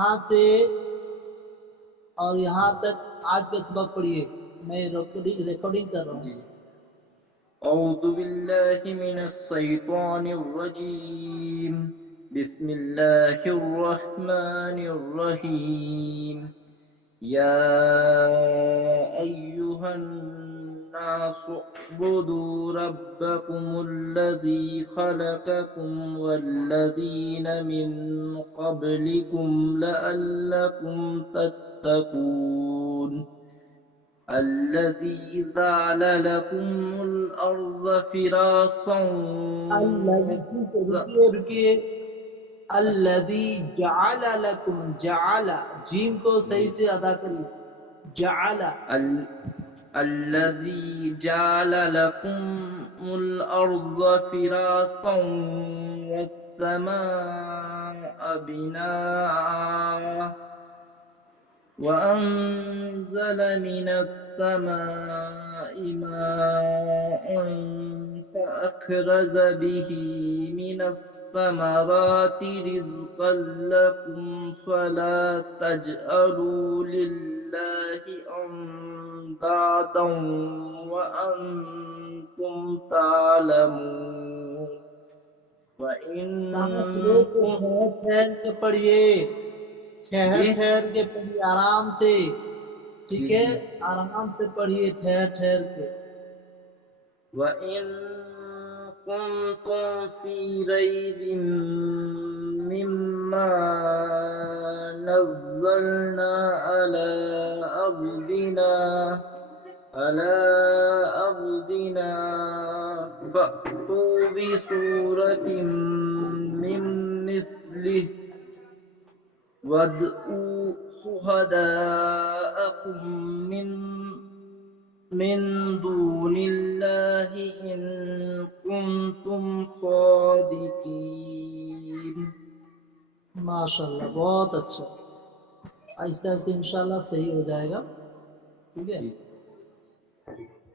یہاں سے اور یہاں تک آج کا سبق پڑھیے، میں ریکارڈنگ کر رہا ہوں۔ أعوذ بالله من الشيطان الرجيم بسم الله الرحمن الرحيم يا أيها الناس اعبدوا ربكم الذي خلقكم والذين من قبلكم لعلكم تتقون الذي جعل لكم الأرض فراشا رکیے الذی جعل لکم، جعل جیم کو صحیح سے ادا کریے، جعل الذي جعل لكم الأرض فراشا والسماء بناء وأنزل من السماء ماء فأخرج به من الثمرات رزقا لكم فلا تجعلوا لله أندادا وأنتم تعلمون وإن پڑھیے، ٹھہر کے پڑھیے، آرام سے، ٹھیک ہے، آرام سے پڑھیے، ٹھہر کے۔ وَإِن كُنتُمْ فِي رَيْبٍ مِّمَّا نَزَّلْنَا عَلَىٰ عَبْدِنَا فَأْتُوا بِسُورَةٍ مِّن مِّثْلِهِ وَادْعُوا شُهَدَاءَكُم من دون اللہ ان کنتم صادقین۔ ماشاءاللہ، بہت اچھا، آہستہ آہستہ انشاءاللہ صحیح ہو جائے گا، ٹھیک ہے۔